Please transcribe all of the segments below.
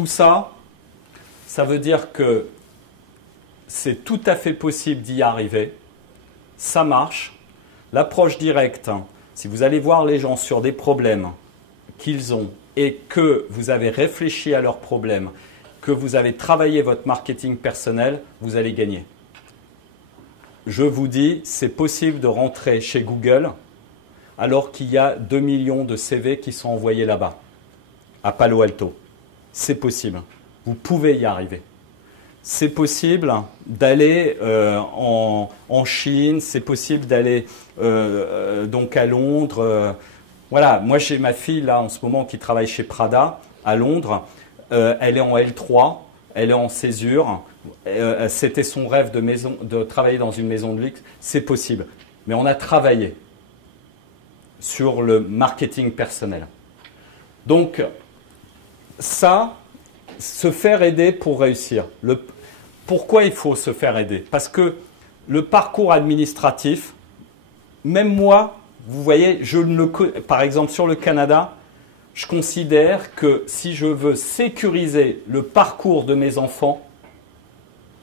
tout ça, ça veut dire que c'est tout à fait possible d'y arriver. Ça marche. L'approche directe, si vous allez voir les gens sur des problèmes qu'ils ont et que vous avez réfléchi à leurs problèmes, que vous avez travaillé votre marketing personnel, vous allez gagner. Je vous dis, c'est possible de rentrer chez Google alors qu'il y a 2 millions de CV qui sont envoyés là-bas, à Palo Alto. C'est possible. Vous pouvez y arriver. C'est possible d'aller en Chine, c'est possible d'aller donc à Londres. Voilà, moi j'ai ma fille là en ce moment qui travaille chez Prada à Londres. Elle est en L3, elle est en césure. C'était son rêve de travailler dans une maison de luxe. C'est possible. Mais on a travaillé sur le marketing personnel. Donc ça, se faire aider pour réussir. Pourquoi il faut se faire aider? Parce que le parcours administratif, même moi, vous voyez, par exemple sur le Canada, je considère que si je veux sécuriser le parcours de mes enfants,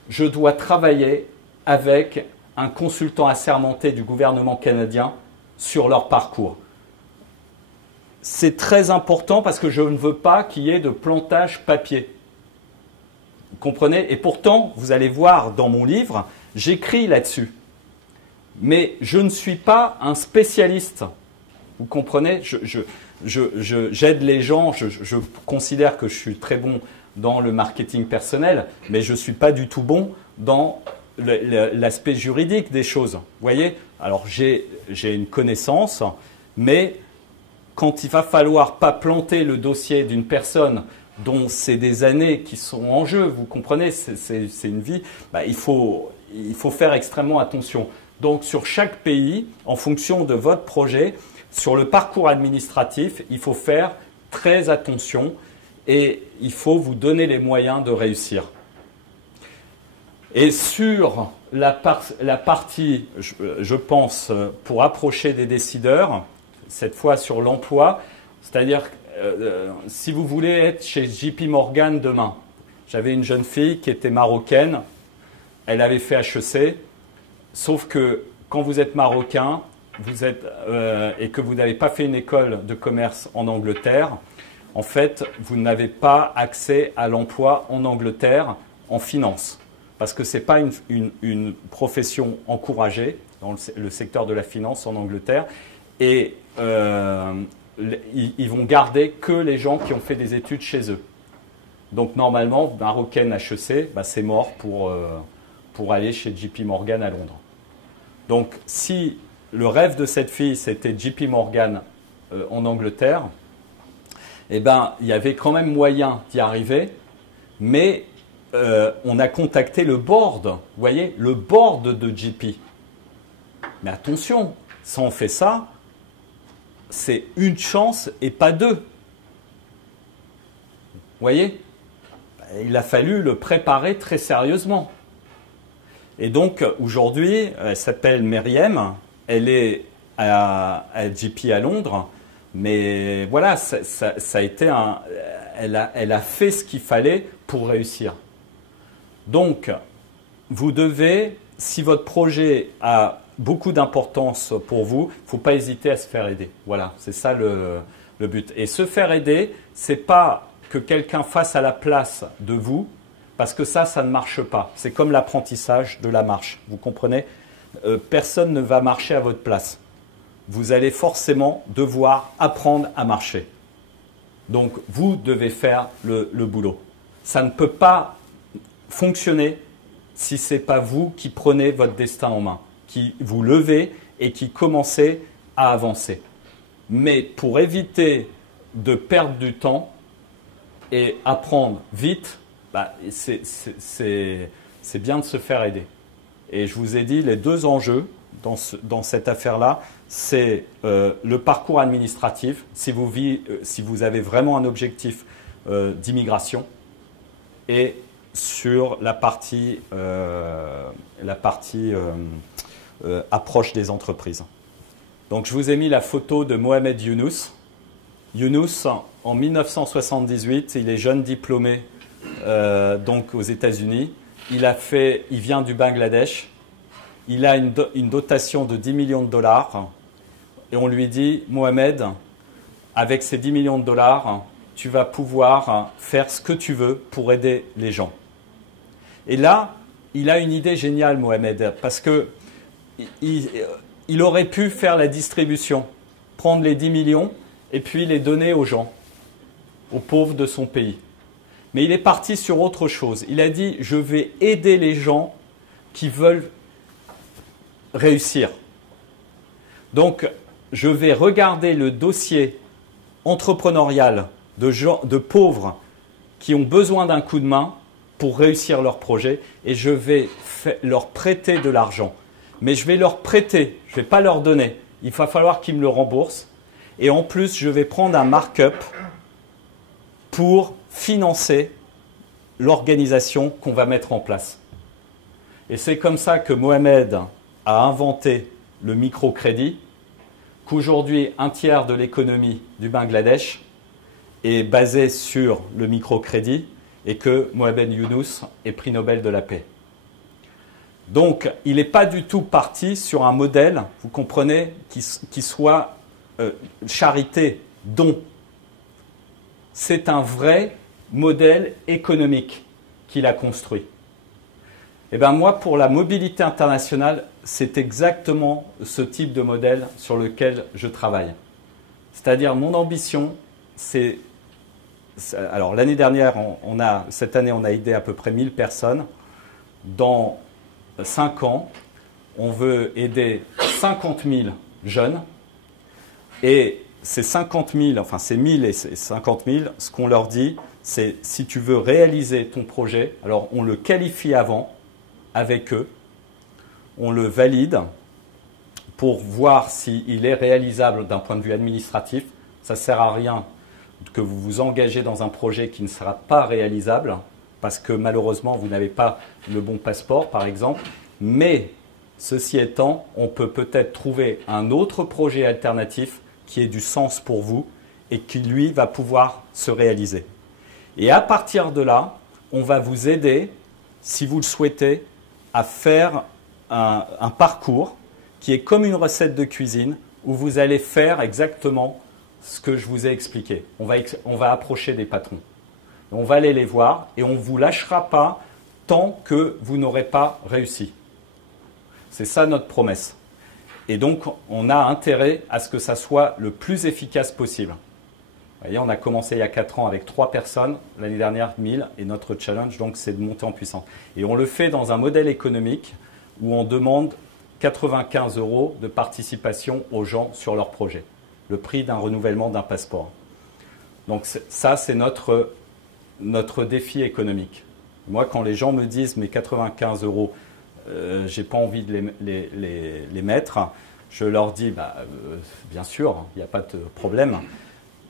je dois travailler avec un consultant assermenté du gouvernement canadien sur leur parcours. C'est très important parce que je ne veux pas qu'il y ait de plantage papier. Vous comprenez? Et pourtant, vous allez voir dans mon livre, j'écris là-dessus. Mais je ne suis pas un spécialiste. Vous comprenez? J'aide les gens, je considère que je suis très bon dans le marketing personnel, mais je ne suis pas du tout bon dans l'aspect juridique des choses. Vous voyez? Alors j'ai une connaissance, mais quand il va falloir pas planter le dossier d'une personne dont c'est des années qui sont en jeu, vous comprenez, c'est une vie, bah, il faut faire extrêmement attention. Donc sur chaque pays, en fonction de votre projet, sur le parcours administratif, il faut faire très attention et il faut vous donner les moyens de réussir. Et sur la partie, je pense, pour approcher des décideurs, cette fois sur l'emploi, c'est-à-dire si vous voulez être chez JP Morgan demain. J'avais une jeune fille qui était marocaine, elle avait fait HEC, sauf que quand vous êtes marocain et que vous n'avez pas fait une école de commerce en Angleterre, en fait, vous n'avez pas accès à l'emploi en Angleterre en finance. Parce que ce n'est pas une profession encouragée dans le secteur de la finance en Angleterre. Et ils vont garder que les gens qui ont fait des études chez eux. Donc normalement, marocaine HEC, bah, c'est mort pour aller chez JP Morgan à Londres. Donc si le rêve de cette fille, c'était JP Morgan en Angleterre, eh ben, il y avait quand même moyen d'y arriver, mais on a contacté le board, vous voyez, le board de JP. Mais attention, si on fait ça, c'est une chance et pas deux. Vous voyez? Il a fallu le préparer très sérieusement. Et donc, aujourd'hui, elle s'appelle Myriam, elle est à JP à Londres, mais voilà, ça a été elle a fait ce qu'il fallait pour réussir. Donc, vous devez, si votre projet a beaucoup d'importance pour vous, il ne faut pas hésiter à se faire aider. Voilà, c'est ça le but. Et se faire aider, ce n'est pas que quelqu'un fasse à la place de vous, parce que ça ne marche pas. C'est comme l'apprentissage de la marche, vous comprenez? Personne ne va marcher à votre place. Vous allez forcément devoir apprendre à marcher. Donc, vous devez faire le boulot. Ça ne peut pas fonctionner si ce n'est pas vous qui prenez votre destin en main, qui vous levez et qui commencez à avancer. Mais pour éviter de perdre du temps et apprendre vite, bah, c'est bien de se faire aider. Et je vous ai dit, les deux enjeux dans cette affaire-là, c'est le parcours administratif, si vous avez vraiment un objectif d'immigration, et sur la partie approche des entreprises. Donc je vous ai mis la photo de Mohamed Younous. Younous, en 1978, il est jeune diplômé donc aux États-Unis. Il vient du Bangladesh. Il a une dotation de 10 millions de dollars. Et on lui dit, Mohamed, avec ces 10 millions de dollars, tu vas pouvoir faire ce que tu veux pour aider les gens. Et là, il a une idée géniale, Mohamed, parce que il aurait pu faire la distribution, prendre les 10 millions et puis les donner aux gens, aux pauvres de son pays. Mais il est parti sur autre chose. Il a dit, je vais aider les gens qui veulent réussir. Donc, je vais regarder le dossier entrepreneurial de pauvres qui ont besoin d'un coup de main pour réussir leur projet et je vais leur prêter de l'argent. Mais je vais leur prêter, je ne vais pas leur donner. Il va falloir qu'ils me le remboursent. Et en plus, je vais prendre un markup pour financer l'organisation qu'on va mettre en place. Et c'est comme ça que Mohamed a inventé le microcrédit, qu'aujourd'hui, un tiers de l'économie du Bangladesh est basée sur le microcrédit et que Mohamed Yunus est prix Nobel de la paix. Donc, il n'est pas du tout parti sur un modèle, vous comprenez, qui soit charité, don. C'est un vrai modèle économique qu'il a construit. Eh bien, moi, pour la mobilité internationale, c'est exactement ce type de modèle sur lequel je travaille. C'est-à-dire, mon ambition, c'est... Alors, l'année dernière, cette année, on a aidé à peu près 1000 personnes. Dans 5 ans, on veut aider 50 000 jeunes. Et ces 50 000, enfin ces 1000 et ces 50 000, ce qu'on leur dit, c'est si tu veux réaliser ton projet, alors on le qualifie avant avec eux, on le valide pour voir s'il est réalisable d'un point de vue administratif. Ça ne sert à rien que vous vous engagez dans un projet qui ne sera pas réalisable parce que malheureusement vous n'avez pas le bon passeport par exemple. Mais ceci étant, on peut peut-être trouver un autre projet alternatif qui ait du sens pour vous et qui lui va pouvoir se réaliser. Et à partir de là, on va vous aider, si vous le souhaitez, à faire un parcours qui est comme une recette de cuisine où vous allez faire exactement ce que je vous ai expliqué. On va approcher des patrons. On va aller les voir et on ne vous lâchera pas tant que vous n'aurez pas réussi. C'est ça notre promesse. Et donc, on a intérêt à ce que ça soit le plus efficace possible. Vous voyez, on a commencé il y a 4 ans avec 3 personnes, l'année dernière 1000, et notre challenge, donc, c'est de monter en puissance. Et on le fait dans un modèle économique où on demande 95 € de participation aux gens sur leur projet. Le prix d'un renouvellement d'un passeport. Donc ça, c'est notre défi économique. Moi, quand les gens me disent « mais 95 €, j'ai pas envie de les mettre », je leur dis bien sûr, il n'y a pas de problème,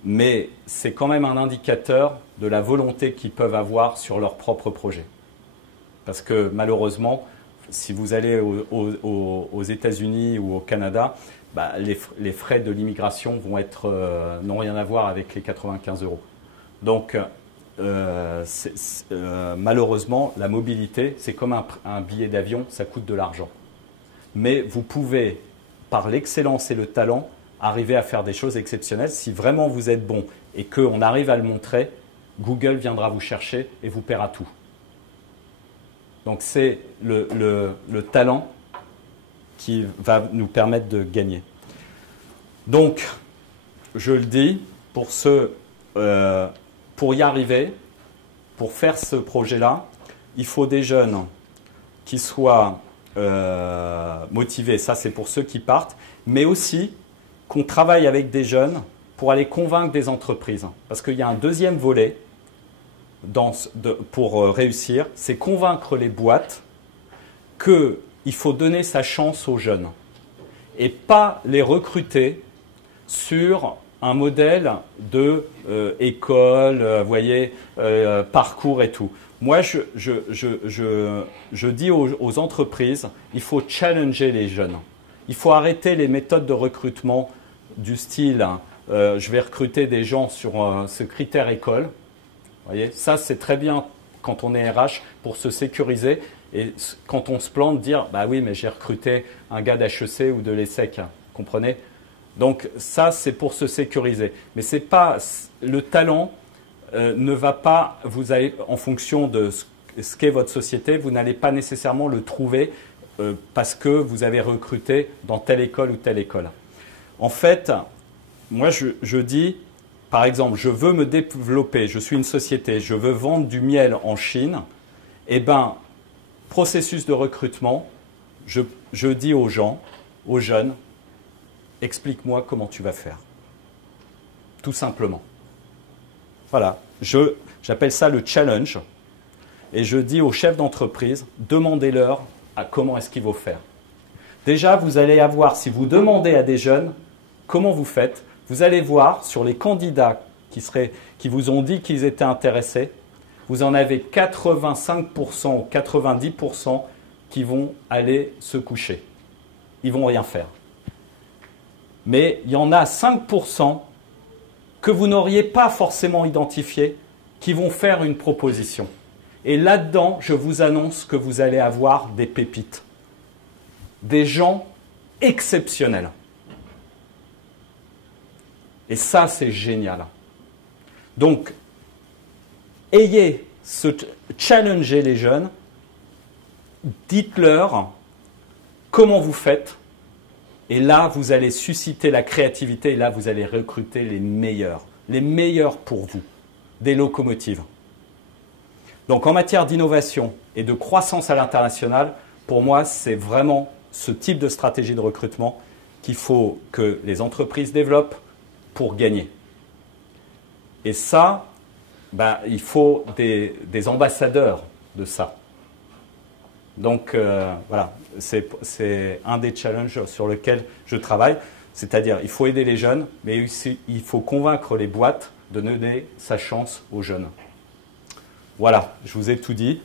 mais c'est quand même un indicateur de la volonté qu'ils peuvent avoir sur leur propre projet. Parce que malheureusement, si vous allez aux États-Unis ou au Canada, les frais de l'immigration n'ont rien à voir avec les 95 €. Donc, malheureusement, la mobilité, c'est comme un billet d'avion, ça coûte de l'argent. Mais vous pouvez, par l'excellence et le talent, arriver à faire des choses exceptionnelles. Si vraiment vous êtes bon et qu'on arrive à le montrer, Google viendra vous chercher et vous paiera tout. Donc c'est le talent qui va nous permettre de gagner. Donc, je le dis, pour y arriver, pour faire ce projet-là, il faut des jeunes qui soient motivés, ça c'est pour ceux qui partent, mais aussi qu'on travaille avec des jeunes pour aller convaincre des entreprises. Parce qu'il y a un deuxième volet pour réussir, c'est convaincre les boîtes qu'il faut donner sa chance aux jeunes et pas les recruter sur un modèle de école, vous voyez, parcours et tout. Moi, je dis aux entreprises, il faut challenger les jeunes. Il faut arrêter les méthodes de recrutement du style je vais recruter des gens sur ce critère école. Vous voyez, ça c'est très bien quand on est RH pour se sécuriser et quand on se plante, dire bah oui mais j'ai recruté un gars d'HEC ou de l'ESSEC, comprenez? Donc ça c'est pour se sécuriser. Mais c'est pas le talent ne va pas, vous avez en fonction de ce qu'est votre société, vous n'allez pas nécessairement le trouver parce que vous avez recruté dans telle école ou telle école. En fait, moi je dis, par exemple, je veux me développer, je suis une société, je veux vendre du miel en Chine, eh bien, processus de recrutement, je dis aux gens, aux jeunes, explique-moi comment tu vas faire. Tout simplement. Voilà, j'appelle ça le challenge. Et je dis aux chefs d'entreprise, demandez-leur à comment est-ce qu'ils vont faire. Déjà, vous allez avoir, si vous demandez à des jeunes, comment vous faites, vous allez voir sur les candidats qui vous ont dit qu'ils étaient intéressés, vous en avez 85% ou 90% qui vont aller se coucher. Ils ne vont rien faire. Mais il y en a 5% que vous n'auriez pas forcément identifié qui vont faire une proposition. Et là-dedans, je vous annonce que vous allez avoir des pépites. Des gens exceptionnels. Et ça, c'est génial. Donc, challengez les jeunes, dites-leur comment vous faites, et là, vous allez susciter la créativité, et là, vous allez recruter les meilleurs pour vous, des locomotives. Donc, en matière d'innovation et de croissance à l'international, pour moi, c'est vraiment ce type de stratégie de recrutement qu'il faut que les entreprises développent pour gagner. Et ça, il faut des ambassadeurs de ça. Donc, voilà, c'est un des challenges sur lesquels je travaille. C'est-à-dire, il faut aider les jeunes, mais aussi, il faut convaincre les boîtes de donner sa chance aux jeunes. Voilà, je vous ai tout dit.